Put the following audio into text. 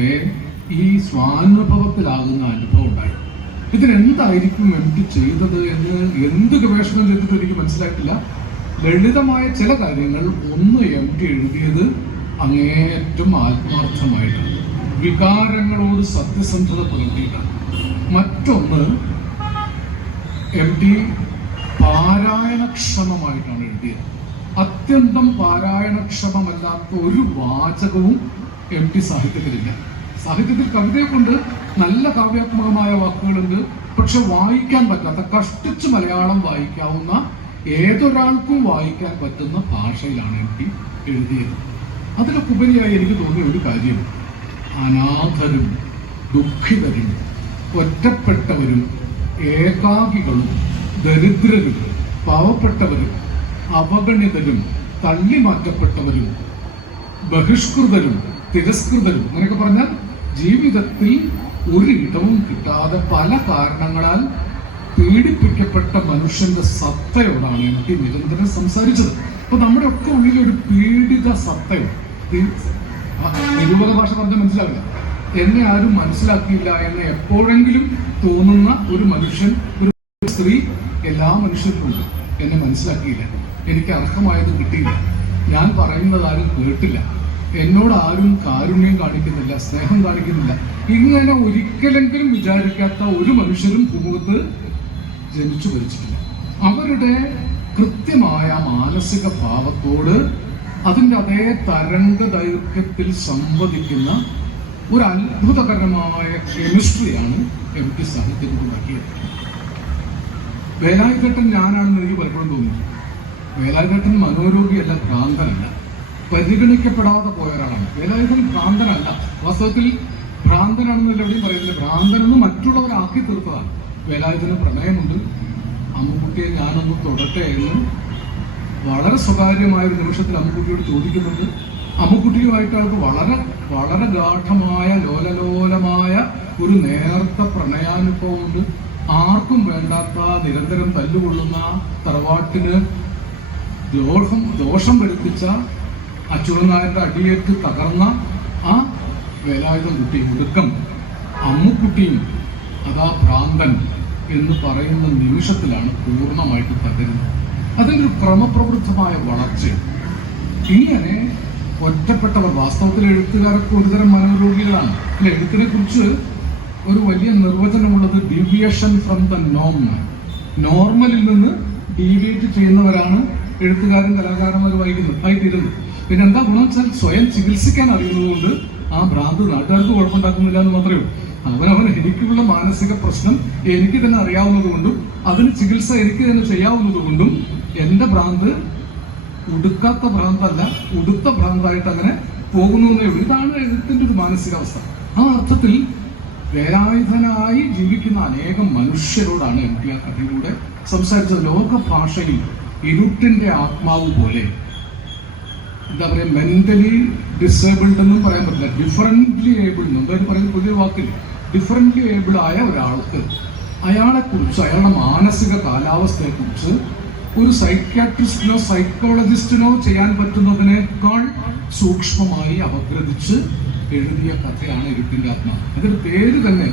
ഒക്കെ ഈ സ്വാനുഭവത്തിലാകുന്ന അനുഭവം ഉണ്ടായി. ഇതിനെന്തായിരിക്കും എംടി ചെയ്തത് എന്ന് എന്ത് ഗവേഷണം ചെയ്തിട്ട് എനിക്ക് മനസ്സിലായിട്ടില്ല. ലളിതമായ ചില കാര്യങ്ങൾ. ഒന്ന്, എംടി എഴുതിയത് അങ്ങേയറ്റം ആത്മാർത്ഥമായിട്ടാണ്, വികാരങ്ങളോട് സത്യസന്ധത പുലർത്തിയിട്ടാണ്. മറ്റൊന്ന്, എംടി പാരായണക്ഷമമായിട്ടാണ് എഴുതിയത്. അത്യന്തം പാരായണക്ഷമമല്ലാത്ത ഒരു വാചകവും എംടി സാഹിത്യത്തിലില്ല. സാഹിത്യത്തിൽ കവിതയെ കൊണ്ട് നല്ല കാവ്യാത്മകമായ വാക്കുകളുണ്ട്, പക്ഷെ വായിക്കാൻ പറ്റാത്ത, കഷ്ടിച്ച് മലയാളം വായിക്കാവുന്ന, ഏതൊരാൾക്കും വായിക്കാൻ പറ്റുന്ന ഭാഷയിലാണ് എംടി എഴുതിയത്. അതിനൊക്കെ ഉപരിയായി എനിക്ക് തോന്നിയ ഒരു കാര്യം, അനാഥരും ദുഃഖിതരും ഒറ്റപ്പെട്ടവരും ഏകാകികളും ദരിദ്രരും പാവപ്പെട്ടവരും അവഗണിതരും തള്ളിമാറ്റപ്പെട്ടവരും ബഹിഷ്കൃതരും തിരസ്കൃതരും, അങ്ങനെയൊക്കെ പറഞ്ഞാൽ ജീവിതത്തിൽ ഒരിടവും കിട്ടാതെ പല കാരണങ്ങളാൽ പീഡിപ്പിക്കപ്പെട്ട മനുഷ്യന്റെ സത്തയോടാണ് എനിക്ക് നിരന്തരം സംസാരിച്ചത്. അപ്പൊ നമ്മുടെ ഒക്കെ ഉള്ളിൽ ഒരു പീഡിത സത്തയോ, നിരൂപക ഭാഷ പറഞ്ഞാൽ മനസ്സിലാവില്ല, എന്നെ ആരും മനസ്സിലാക്കിയില്ല എന്ന് എപ്പോഴെങ്കിലും തോന്നുന്ന ഒരു മനുഷ്യൻ, ഒരു സ്ത്രീ എല്ലാ മനുഷ്യർക്കും ഉണ്ട്. എന്നെ മനസ്സിലാക്കിയില്ല, എനിക്ക് അർഹമായത് കിട്ടിയില്ല, ഞാൻ പറയുന്നത് ആരും കേട്ടില്ല, എന്നോട് ആരും കാരുണ്യം കാണിക്കുന്നില്ല, സ്നേഹം കാണിക്കുന്നില്ല, ഇങ്ങനെ ഒരിക്കലെങ്കിലും വിചാരിക്കാത്ത ഒരു മനുഷ്യരും ഭൂമുഖത്ത് ജനിച്ചു ഭരിച്ചിട്ടില്ല. അവരുടെ കൃത്യമായ മാനസിക ഭാവത്തോട് അതിൻ്റെ അതേ തരംഗ ദൈർഘ്യത്തിൽ സംവദിക്കുന്ന ഒരു അത്ഭുതകരമായ കെമിസ്ട്രിയാണ് എംടി സാഹിത്യത്തിൽ ഉണ്ടാക്കിയത്. വേലായുധേട്ടൻ ഞാനാണെന്ന് എനിക്ക് പലപ്പോഴും തോന്നുന്നു. വേലായുധേട്ടൻ മനോരോഗിയല്ല, ഭ്രാന്തനല്ല, പരിഗണിക്കപ്പെടാതെ പോയ ഒരാളാണ്. വേലായുധൻ ഭ്രാന്തനല്ല, വാസ്തവത്തിൽ ഭ്രാന്തനാണെന്നല്ല എവിടെയും പറയുന്നില്ല, ഭ്രാന്തനെന്ന് മറ്റുള്ളവരാക്കി തീർത്തതാണ്. വേലായുധന് പ്രണയമുണ്ട്, അമ്മുക്കുട്ടിയെ ഞാനൊന്ന് തൊടട്ടെ എന്ന് വളരെ സ്വകാര്യമായ ഒരു നിമിഷത്തിൽ അമ്മുക്കുട്ടിയോട് ചോദിക്കുന്നുണ്ട്. അമ്മുക്കുട്ടിയുമായിട്ട് ആൾക്ക് വളരെ വളരെ ഗാഠമായ ലോലലോലമായ ഒരു നേർത്ത പ്രണയാനുഭവമുണ്ട്. ആർക്കും വേണ്ടാത്ത, നിരന്തരം തല്ലുകൊള്ളുന്ന, തറവാട്ടിന് ദോഷം വരുത്തിച്ച, അച്യുതനായരുടെ അടിയേറ്റ് തകർന്ന ആ വേലായുധം കുട്ടി ഒടുക്കം അമ്മുക്കുട്ടിയും അതാ ഭ്രാന്തൻ എന്ന് പറയുന്ന നിമിഷത്തിലാണ് പൂർണ്ണമായിട്ട് തകരുന്നത്. അതിൻ്റെ ഒരു ക്രമപ്രവൃത്തമായ വളർച്ച. ഇങ്ങനെ ഒറ്റപ്പെട്ടവർ, വാസ്തവത്തിൽ എഴുത്തുകാരൊക്കെ ഒരുതരം മനോരോഗികളാണ്. അല്ല, എഴുത്തിനെ കുറിച്ച് ഒരു വലിയ നിർവചനമുള്ളത് ഡീവിയേഷൻ ഫ്രം ദ നോം. നോർമലിൽ നിന്ന് ഡീവിയേറ്റ് ചെയ്യുന്നവരാണ് എഴുത്തുകാരും കലാകാരന്മാരുമായിത്തീരുന്നത്. പിന്നെ എന്താ ഗുണം വെച്ചാൽ സ്വയം ചികിത്സിക്കാൻ അറിയുന്നത് കൊണ്ട് ആ ഭ്രാന്ത് നാട്ടുകാർക്ക് കുഴപ്പമുണ്ടാക്കുന്നില്ല എന്ന് മാത്രമേ ഉള്ളൂ. എനിക്കുള്ള മാനസിക പ്രശ്നം എനിക്ക് തന്നെ അറിയാവുന്നത് കൊണ്ടും അതിന് ചികിത്സ എനിക്ക് തന്നെ ചെയ്യാവുന്നത് കൊണ്ടും എന്റെ ഭ്രാന്ത് ഉടുക്കാത്ത ഭ്രാന്തല്ല, ഉടുത്ത ഭ്രാന്തായിട്ട് അങ്ങനെ പോകുന്നു എന്നേ ഉള്ളൂ. ഇതാണ് എഴുത്തിന്റെ ഒരു മാനസികാവസ്ഥ. ആ അർത്ഥത്തിൽ വേലായുധനായി ജീവിക്കുന്ന അനേകം മനുഷ്യരോടാണ് എംടി ആ കഥയിലൂടെ സംസാരിച്ചത്. ലോക ഭാഷയിൽ ഇരുട്ടിന്റെ ആത്മാവ് പോലെ, എന്താ പറയുക, മെന്റലി ഡിസേബിൾഡ് എന്നും പറയാൻ പറ്റില്ല, ഡിഫറൻ്റ്ലി ഏബിൾഡ് എന്നും പറയുന്ന പുതിയ വാക്കില്ല. ഡിഫറൻ്റ്ലി ഏബിൾ ആയ ഒരാൾക്ക് അയാളെക്കുറിച്ച്, അയാളുടെ മാനസിക കാലാവസ്ഥയെക്കുറിച്ച് ഒരു സൈക്യാട്രിസ്റ്റിനോ സൈക്കോളജിസ്റ്റിനോ ചെയ്യാൻ പറ്റുന്നതിനേക്കാൾ സൂക്ഷ്മമായി അപഗ്രഥിച്ച് എഴുതിയ കഥയാണ് ഇരുട്ടിന്റെ ആത്മാവ്. അതിന്റെ പേര് തന്നെ